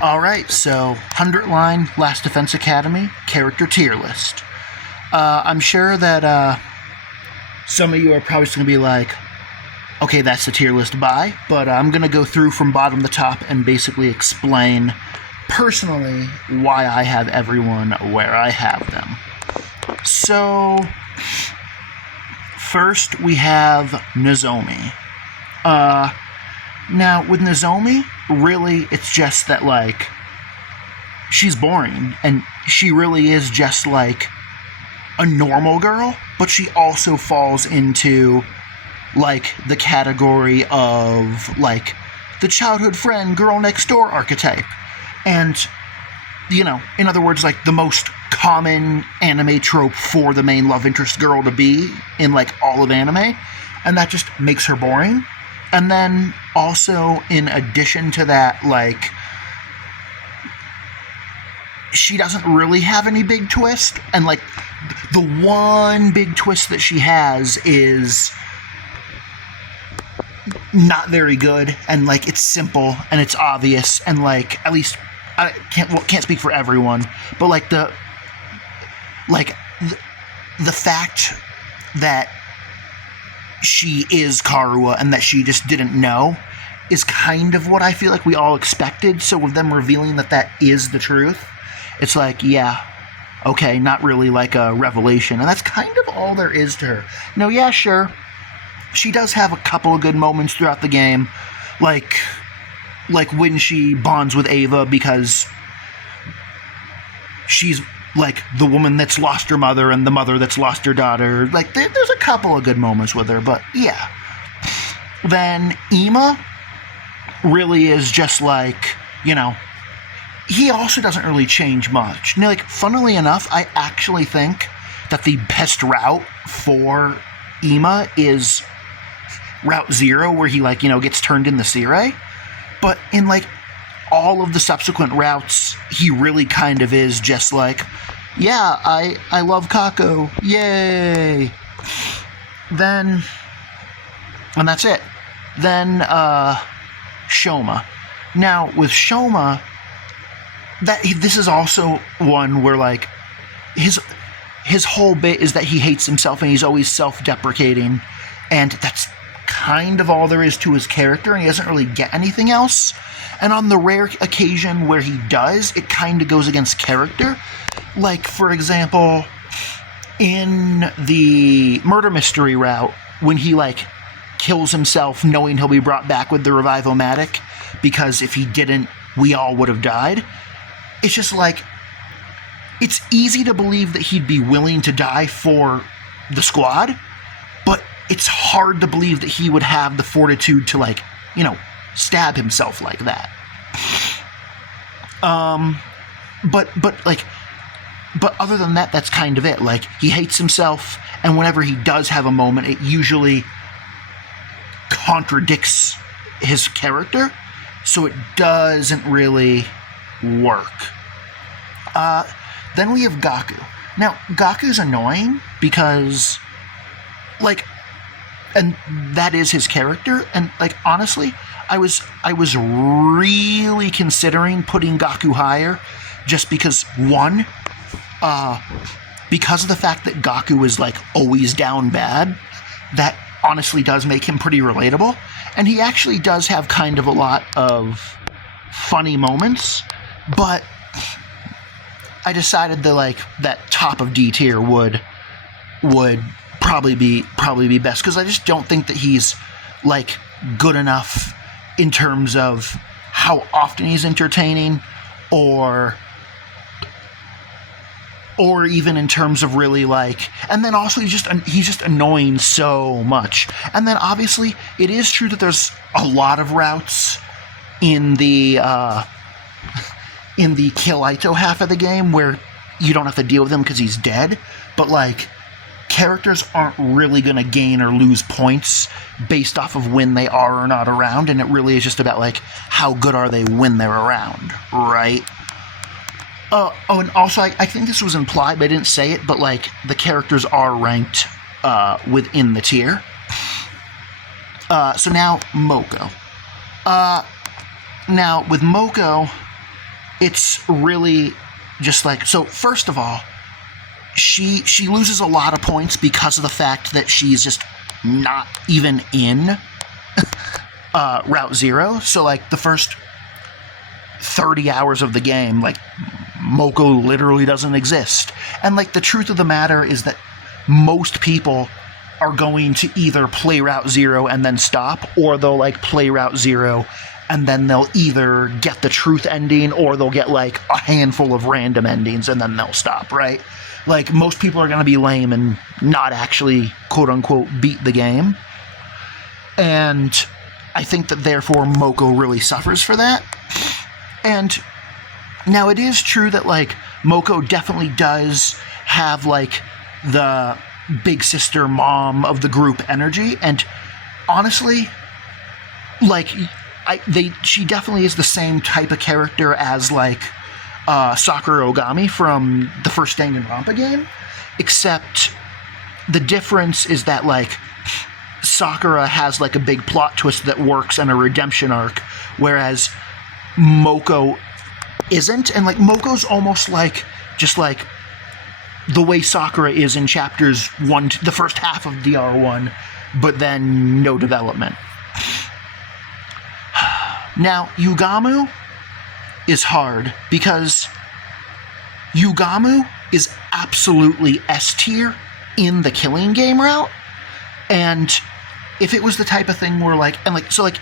Alright, so 100 line Last Defense Academy character tier list. I'm sure that some of you are probably just going to be like, okay, that's the tier list by, but I'm going to go through from bottom to top and basically explain personally why I have everyone where I have them. So, first we have Nozomi. Now, with Nozomi, really, it's just that, like, she's boring, and she really is just, like, a normal girl, but she also falls into, like, the category of, like, the childhood friend, girl next door archetype. And, you know, in other words, like, the most common anime trope for the main love interest girl to be in, like, all of anime, and that just makes her boring. And then, also, in addition to that, like, she doesn't really have any big twist, and, like, the one big twist that she has is not very good, and, like, it's simple, and it's obvious, and, like, at least, I can't speak for everyone, but, like, the fact that she is Karua and that she just didn't know is kind of what I feel like we all expected. So with them revealing that that is the truth, it's like, yeah, okay, not really like a revelation. And that's kind of all there is to her. No, yeah, sure, she does have a couple of good moments throughout the game, like when she bonds with Ava because she's like the woman that's lost her mother and the mother that's lost her daughter. Like, there's a couple of good moments with her, but yeah. Then Ima really is just like, you know, he also doesn't really change much. You know, like, funnily enough, I actually think that the best route for Ima is Route 0, where he, like, you know, gets turned into Sirei. But in, like, all of the subsequent routes, he really kind of is just like, yeah, I love Kako, yay! Then, and that's it. Then, Shoma. Now, with Shoma, this is also one where, like, his whole bit is that he hates himself and he's always self-deprecating, and that's kind of all there is to his character, and he doesn't really get anything else. And on the rare occasion where he does, it kind of goes against character. Like, for example, in the murder mystery route, when he, like, kills himself knowing he'll be brought back with the Revive-O-Matic, because if he didn't, we all would have died. It's just like, it's easy to believe that he'd be willing to die for the squad, but it's hard to believe that he would have the fortitude to, like, you know, stab himself like that. But other than that, that's kind of it. Like, he hates himself, and whenever he does have a moment, it usually contradicts his character, so it doesn't really work. Then we have Gaku. Now, Gaku's annoying because, like, and that is his character, and, like, honestly, I was really considering putting Gaku higher, just because, one, because of the fact that Gaku is, like, always down bad, that honestly does make him pretty relatable, and he actually does have kind of a lot of funny moments, but I decided that, like, that top of D tier would probably be best, because I just don't think that he's, like, good enough in terms of how often he's entertaining, or even in terms of really, like, and then also he's just annoying so much. And then obviously it is true that there's a lot of routes in the Kill Aito half of the game where you don't have to deal with him because he's dead, but, like, characters aren't really going to gain or lose points based off of when they are or not around, and it really is just about, like, how good are they when they're around, right? And also, I think this was implied, but I didn't say it, but, like, the characters are ranked within the tier. So now, Moko. Now, with Moko, it's really just like, so first of all, she loses a lot of points because of the fact that she's just not even in Route Zero. So like the first 30 hours of the game, like Moko literally doesn't exist. And like the truth of the matter is that most people are going to either play Route Zero and then stop, or they'll like play Route Zero and then they'll either get the truth ending or they'll get like a handful of random endings and then they'll stop, right? Like, most people are going to be lame and not actually, quote-unquote, beat the game. And I think that, therefore, Moko really suffers for that. And now it is true that, like, Moko definitely does have, like, the big sister mom of the group energy. And honestly, like, she definitely is the same type of character as, like, Sakura Ogami from the first Danganronpa game, except the difference is that, like, Sakura has, like, a big plot twist that works and a redemption arc, whereas Moko isn't. And, like, Moko's almost like, just like the way Sakura is in chapters 1, the first half of DR1, but then no development. Now, Yugamu is hard because Yugamu is absolutely S tier in the killing game route, and if it was the type of thing where like, and like, so like,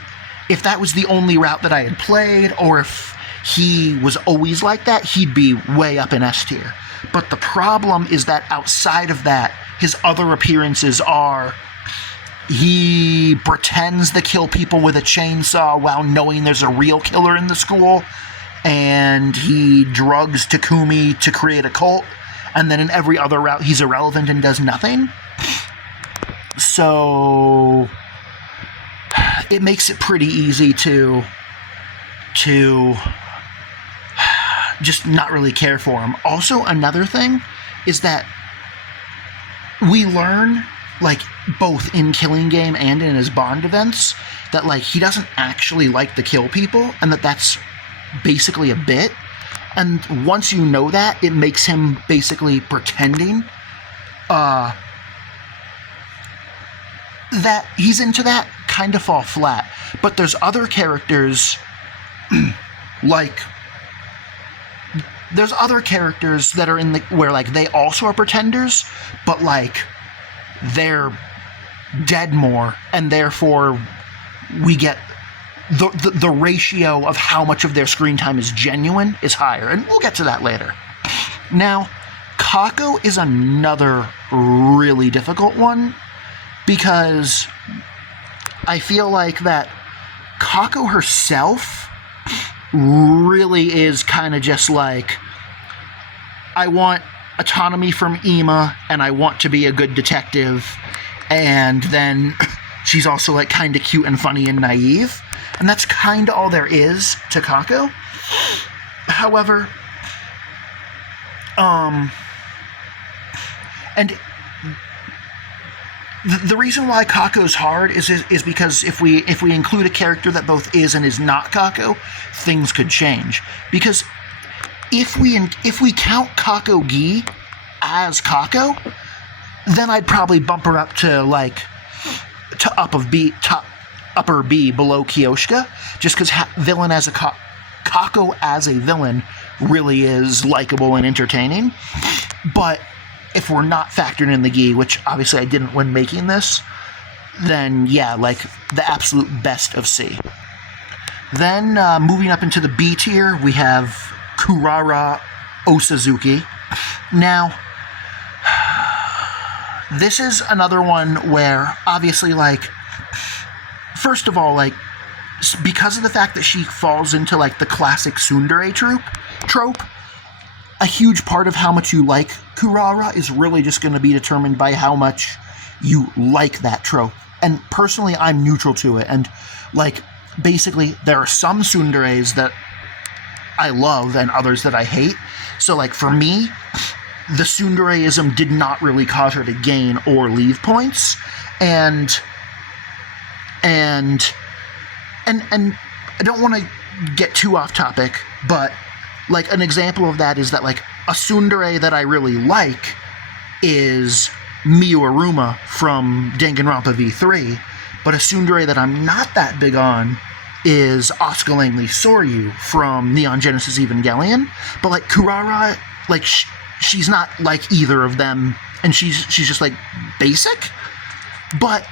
if that was the only route that I had played, or if he was always like that, he'd be way up in S tier. But the problem is that outside of that, his other appearances are, he pretends to kill people with a chainsaw while knowing there's a real killer in the school, and he drugs Takumi to create a cult, and then in every other route he's irrelevant and does nothing. So it makes it pretty easy to just not really care for him. Also, another thing is that we learn, like, both in Killing Game and in his Bond events, that, like, he doesn't actually like to kill people, and that's basically a bit. And once you know that, it makes him basically pretending that he's into that, kind of fall flat. But there's other characters like, there's other characters that are in the, where, like, they also are pretenders, but, like, they're dead more, and therefore we get the ratio of how much of their screen time is genuine is higher, and we'll get to that later. Now, Kako is another really difficult one, because I feel like that Kako herself really is kind of just like, I want autonomy from Ima, and I want to be a good detective, and then she's also, like, kind of cute and funny and naive, and that's kind of all there is to Kako. However, and the reason why Kako's hard is because if we include a character that both is and is not Kako, things could change. Because if we count Kako Gi as Kako, then I'd probably bump her up to, like, to upper B below Kyoshka, just because villain as a Kako as a villain really is likable and entertaining. But if we're not factoring in the Gi, which obviously I didn't when making this, then yeah, like, the absolute best of C. Then moving up into the B tier, we have Kurara Osazuki. Now, this is another one where, obviously, like, first of all, like, because of the fact that she falls into, like, the classic tsundere trope, a huge part of how much you like Kurara is really just going to be determined by how much you like that trope. And personally, I'm neutral to it. And, like, basically, there are some tsunderes that I love and others that I hate. So, like, for me, the tsundereism did not really cause her to gain or leave points. And I don't want to get too off topic, but Like, an example of that is that, like, a tsundere that I really like is Miyu Aruma from Danganronpa V3, but a tsundere that I'm not that big on is Asuka Langley Soryu from Neon Genesis Evangelion. But, like, Kurara, like, she's not like either of them, and she's just, like, basic. But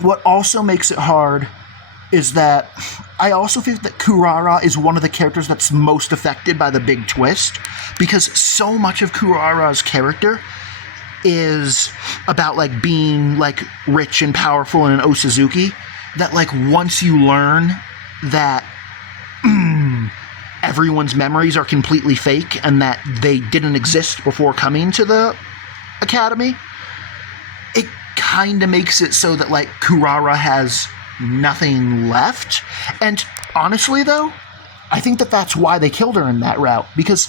what also makes it hard is that I also think that Kurara is one of the characters that's most affected by the big twist, because so much of Kurara's character is about, like, being, like, rich and powerful in an Osazuki, that, like, once you learn that everyone's memories are completely fake and that they didn't exist before coming to the academy, it kind of makes it so that, like, Kurara has nothing left. And honestly, though, I think that that's why they killed her in that route, because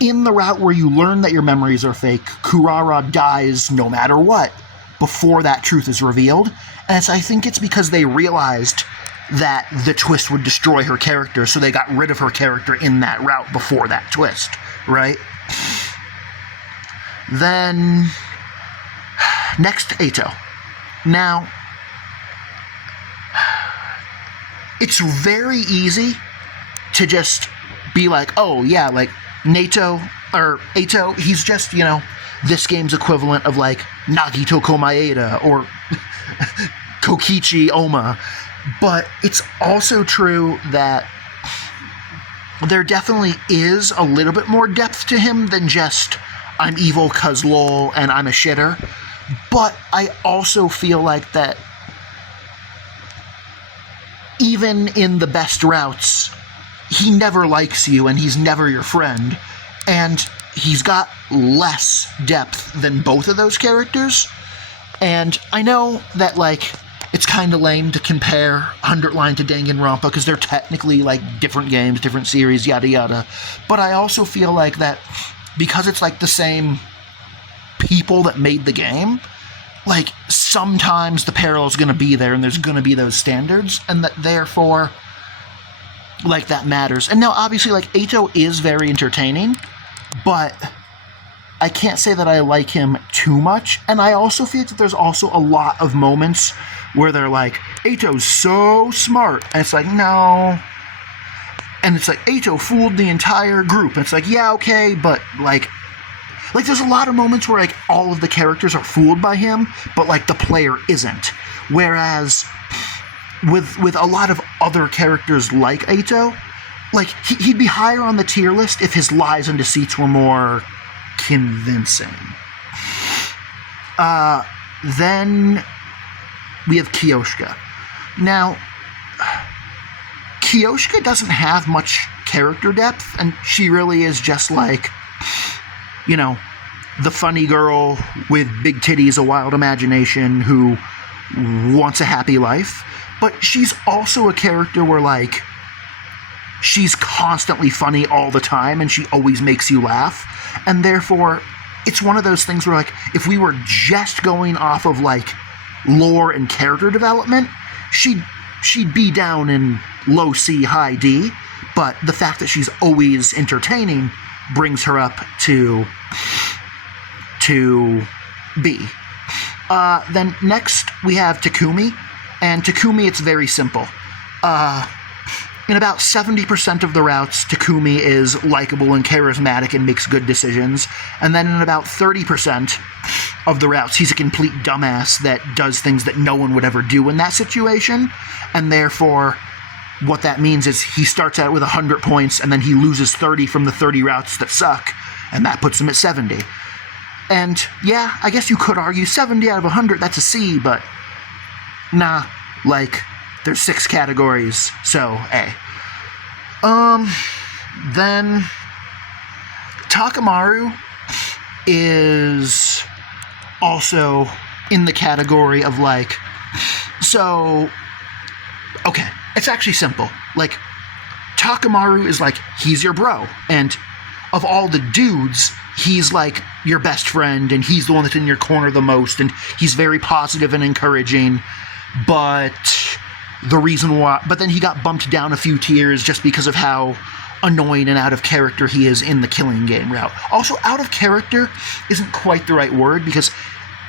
in the route where you learn that your memories are fake, Kurara dies no matter what before that truth is revealed. And I think it's because they realized that the twist would destroy her character, so they got rid of her character in that route before that twist, right? Then, next, Eito. Now, it's very easy to just be like, oh yeah, like, Eito, he's just, you know, this game's equivalent of, like, Nagito Komaeda or Kokichi Oma. But it's also true that there definitely is a little bit more depth to him than just, I'm evil 'cause lol and I'm a shitter. But I also feel like that even in the best routes, he never likes you and he's never your friend. And he's got less depth than both of those characters. And I know that, like, it's kind of lame to compare 100 Line to Danganronpa because they're technically, like, different games, different series, yada yada. But I also feel like that because it's, like, the same people that made the game, like, sometimes the parallel is going to be there and there's going to be those standards, and that therefore, like, that matters. And now, obviously, like, Eito is very entertaining, but I can't say that I like him too much. And I also feel that there's also a lot of moments where they're like, Eito's so smart. And it's like, no. And it's like, Eito fooled the entire group. And it's like, yeah, okay, but, like, there's a lot of moments where, like, all of the characters are fooled by him, but, like, the player isn't. Whereas with a lot of other characters like Eito, like, he'd be higher on the tier list if his lies and deceits were more convincing. Then we have Kyoshka. Now, Kyoshka doesn't have much character depth, and she really is just, like, you know, the funny girl with big titties, a wild imagination, who wants a happy life. But she's also a character where, like, she's constantly funny all the time, and she always makes you laugh. And therefore, it's one of those things where, like, if we were just going off of, like, lore and character development, she'd be down in low C, high D. But the fact that she's always entertaining brings her up to B. Then next we have Takumi, and Takumi, it's very simple. In about 70% of the routes, Takumi is likable and charismatic and makes good decisions, and then in about 30% of the routes, he's a complete dumbass that does things that no one would ever do in that situation, and therefore, what that means is he starts out with 100 points, and then he loses 30 from the 30 routes that suck, and that puts him at 70. And, yeah, I guess you could argue 70 out of 100, that's a C, but nah, like, there's 6 categories, so A. Then Takamaru is also in the category of, like, so, okay, it's actually simple. Like, Takamaru is, like, he's your bro, and of all the dudes, he's, like, your best friend, and he's the one that's in your corner the most, and he's very positive and encouraging, but the reason why, but then he got bumped down a few tiers just because of how annoying and out of character he is in the Killing Game route. Also, out of character isn't quite the right word, because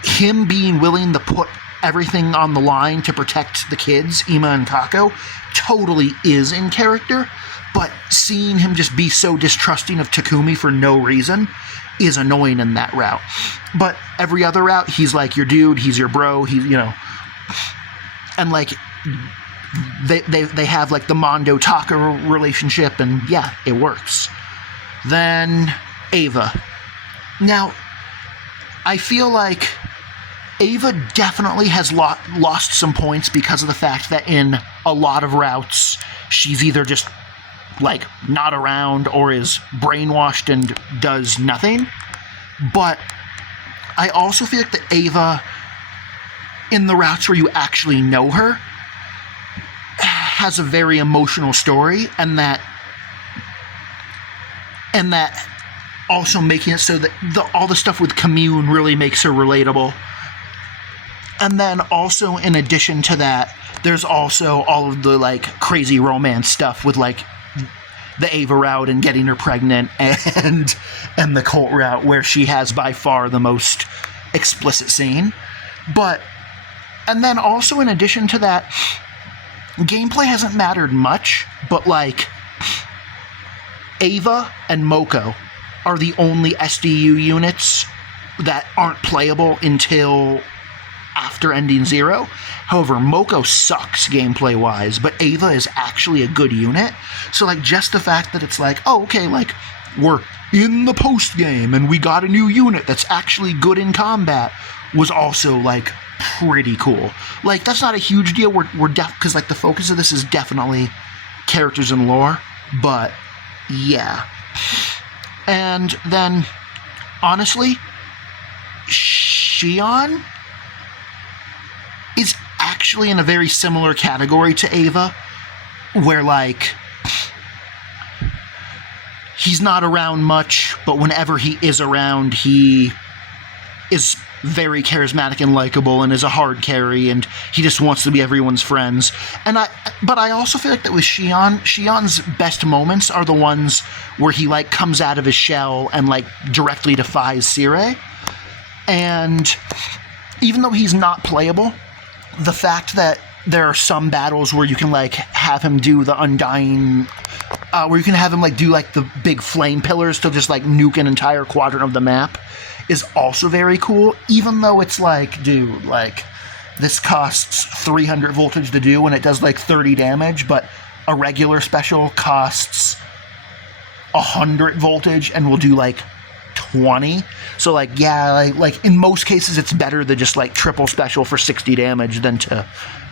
him being willing to put everything on the line to protect the kids, Ima and Kako, totally is in character, but seeing him just be so distrusting of Takumi for no reason is annoying in that route. But every other route, he's like your dude, he's your bro, he's, you know, and like they have like the Mondo Taka relationship, and yeah, it works. Then Eva. Now, I feel like Eva definitely has lost some points because of the fact that in a lot of routes, she's either just like not around or is brainwashed and does nothing. But I also feel like that Eva, in the routes where you actually know her, has a very emotional story, and that also making it so that all the stuff with Commune really makes her relatable. And then also, in addition to that, there's also all of the like crazy romance stuff with like the Eva route and getting her pregnant, and the Colt route, where she has by far the most explicit scene. And then also, in addition to that, gameplay hasn't mattered much, but like Eva and Moko are the only SDU units that aren't playable until after ending 0. However, Moko sucks gameplay-wise, but Eva is actually a good unit. So, like, just the fact that it's like, oh, okay, like, we're in the post-game, and we got a new unit that's actually good in combat, was also, like, pretty cool. Like, that's not a huge deal. We're because, like, the focus of this is definitely characters and lore, but, yeah. And then, honestly, Shion is actually in a very similar category to Eva, where, like, he's not around much, but whenever he is around, he is very charismatic and likable and is a hard carry, and he just wants to be everyone's friends. But I also feel like that with Shion's best moments are the ones where he, like, comes out of his shell and, like, directly defies Sire. And even though he's not playable, the fact that there are some battles where you can, like, have him do the Undying, where you can have him, like, do, like, the big flame pillars to just, like, nuke an entire quadrant of the map is also very cool, even though it's like, dude, like, this costs 300 voltage to do and it does, like, 30 damage, but a regular special costs 100 voltage and will do, like, 20. So, like, yeah, like in most cases it's better to just, like, triple special for 60 damage than to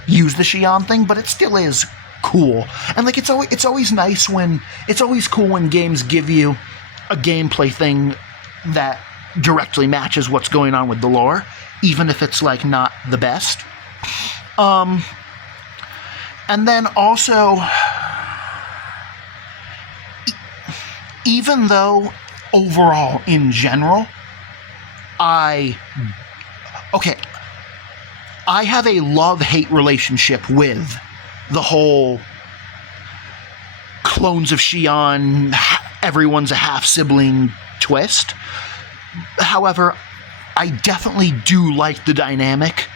use the Shion thing, but it still is cool. And, like, it's always nice when, it's always cool when games give you a gameplay thing that directly matches what's going on with the lore, even if it's, like, not the best. And then also, even though overall, in general, I have a love-hate relationship with the whole clones of Shion, everyone's a half-sibling twist. However, I definitely do like the dynamic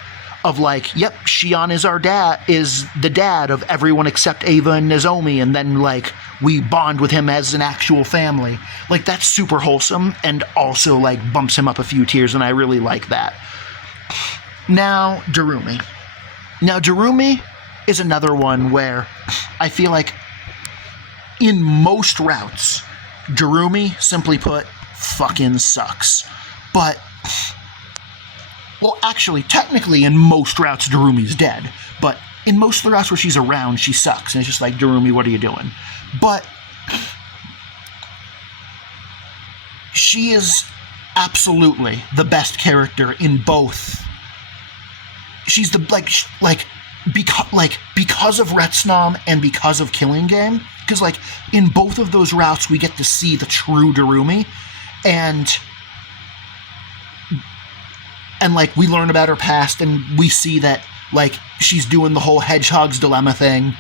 of, like, yep, Shion is the dad of everyone except Eva and Nozomi, and then, like, we bond with him as an actual family. Like, that's super wholesome, and also, like, bumps him up a few tiers, and I really like that. Now, Darumi. Now, Darumi is another one where I feel like in most routes, Darumi, simply put, fucking sucks. But, well, actually, technically, in most routes, Darumi's dead. But in most of the routes where she's around, she sucks. And it's just like, Darumi, what are you doing? But she is absolutely the best character in both. She's the, because of Retsnam and because of Killing Game. Because, like, in both of those routes, we get to see the true Darumi. And, like, we learn about her past, and we see that like she's doing the whole hedgehog's dilemma thing,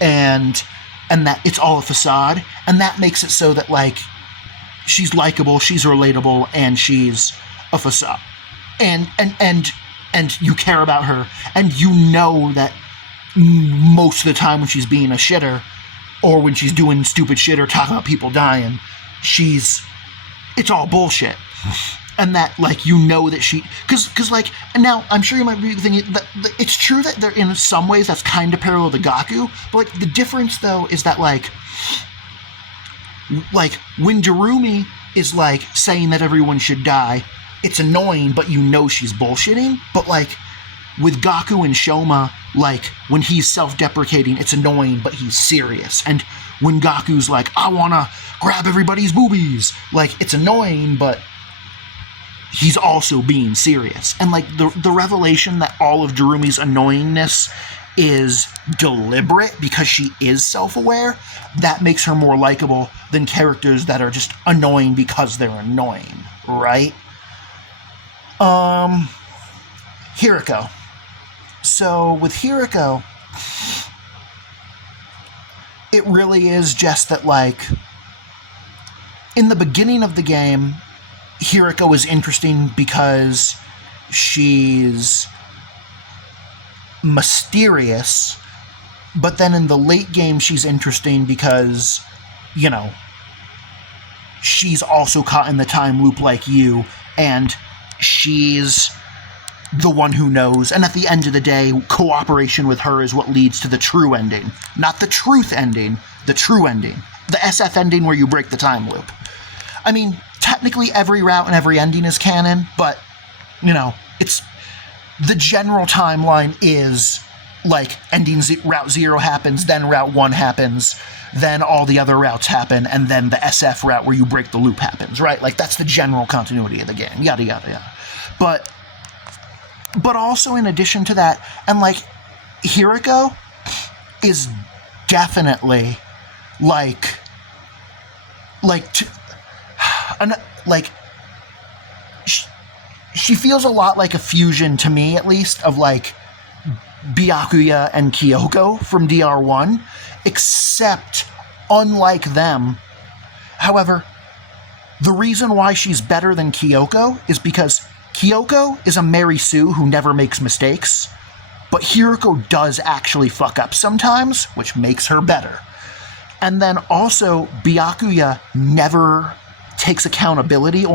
and that it's all a facade, and that makes it so that like she's likable, she's relatable, and she's a facade, and you care about her, and you know that most of the time when she's being a shitter, or when she's doing stupid shit or talking about people dying, it's all bullshit. And that, like, you know that she... Because, like, now, I'm sure you might be thinking... that it's true that they're, in some ways, that's kind of parallel to Gaku. But, like, the difference, though, is that, like, when Darumi is, like, saying that everyone should die, it's annoying, but you know she's bullshitting. But, like, with Gaku and Shoma, like, when he's self-deprecating, it's annoying, but he's serious. And when Gaku's like, I want to grab everybody's boobies, like, it's annoying, but he's also being serious. And, like, the revelation that all of Darumi's annoyingness is deliberate because she is self-aware, that makes her more likable than characters that are just annoying because they're annoying, right? Hiriko. So, with Hiriko, it really is just that, like, in the beginning of the game, Hiriko is interesting because she's mysterious, but then in the late game she's interesting because, you know, she's also caught in the time loop like you, and she's the one who knows, and at the end of the day, cooperation with her is what leads to the true ending. Not the truth ending, the true ending. The SF ending where you break the time loop. I mean, technically every route and every ending is canon, but, you know, it's... the general timeline is, like, Route 0 happens, then Route 1 happens, then all the other routes happen, and then the SF route where you break the loop happens, right? Like, that's the general continuity of the game, yada, yada, yada. But also in addition to that, and, like, Hiriko is definitely, she feels a lot like a fusion, to me at least, of, like, Byakuya and Kyoko from DR1, except, unlike them, however, the reason why she's better than Kyoko is because Kyoko is a Mary Sue who never makes mistakes, but Hiriko does actually fuck up sometimes, which makes her better. And then also, Byakuya never takes accountability he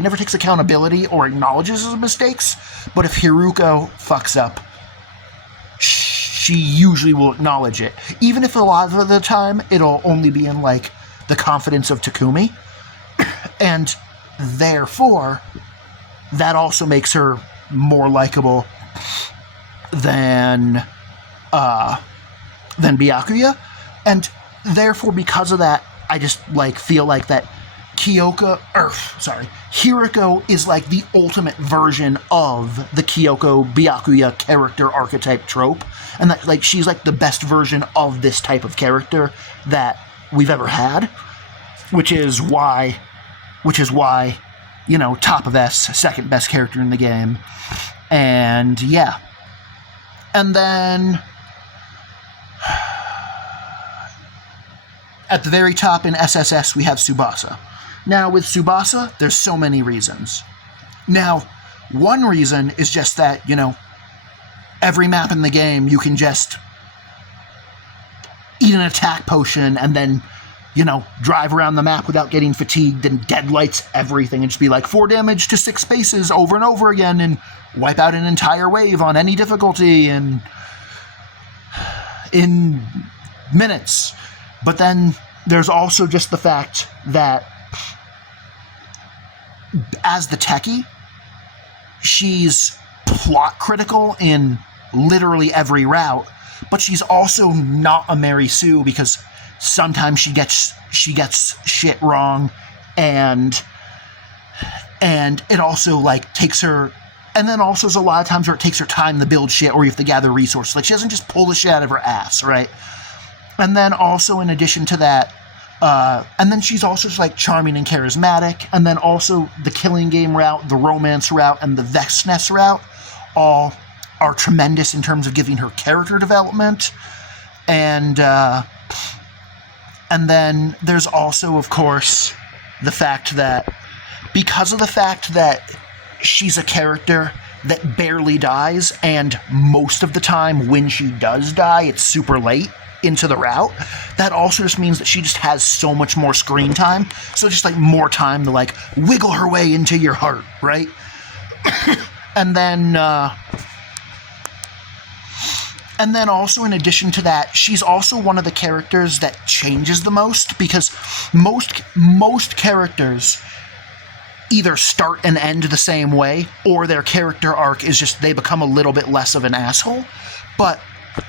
never takes accountability or acknowledges his mistakes, but if Hiriko fucks up, she usually will acknowledge it. Even if a lot of the time, it'll only be in, like, the confidence of Takumi. And therefore, that also makes her more likable than Byakuya. And therefore, because of that, I just, like, feel like that Hiriko is, like, the ultimate version of the Kyoko-Byakuya character archetype trope, and that, like, she's, like, the best version of this type of character that we've ever had, which is why, you know, top of S, second best character in the game, and, yeah. And then at the very top in SSS, we have Tsubasa. Now, with Tsubasa, there's so many reasons. Now, one reason is just that, you know, every map in the game, you can just eat an attack potion and then, you know, drive around the map without getting fatigued and deadlights everything and just be like 4 damage to 6 spaces over and over again and wipe out an entire wave on any difficulty and in minutes. But then there's also just the fact that as the techie, she's plot critical in literally every route, but she's also not a Mary Sue because sometimes she gets shit wrong, and it also, like, takes her, and then also there's a lot of times where it takes her time to build shit or you have to gather resources. Like, she doesn't just pull the shit out of her ass, right? And then also in addition to that, and then she's also just, like, charming and charismatic, and then also the killing game route, the romance route, and the vexness route all are tremendous in terms of giving her character development. And then there's also, of course, the fact that because of the fact that she's a character that barely dies, and most of the time when she does die, it's super late into the route, that also just means that she just has so much more screen time. So just like more time to like wiggle her way into your heart, right? And then also, in addition to that, she's also one of the characters that changes the most, because most characters either start and end the same way, or their character arc is just they become a little bit less of an asshole. But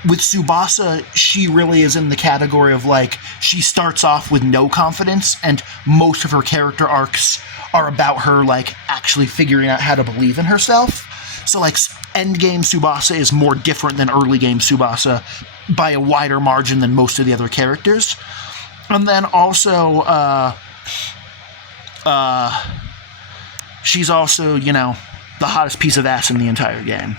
with Tsubasa, she really is in the category of like, she starts off with no confidence, and most of her character arcs are about her like actually figuring out how to believe in herself. So like endgame Tsubasa is more different than early game Tsubasa by a wider margin than most of the other characters. And then also she's also, you know, the hottest piece of ass in the entire game.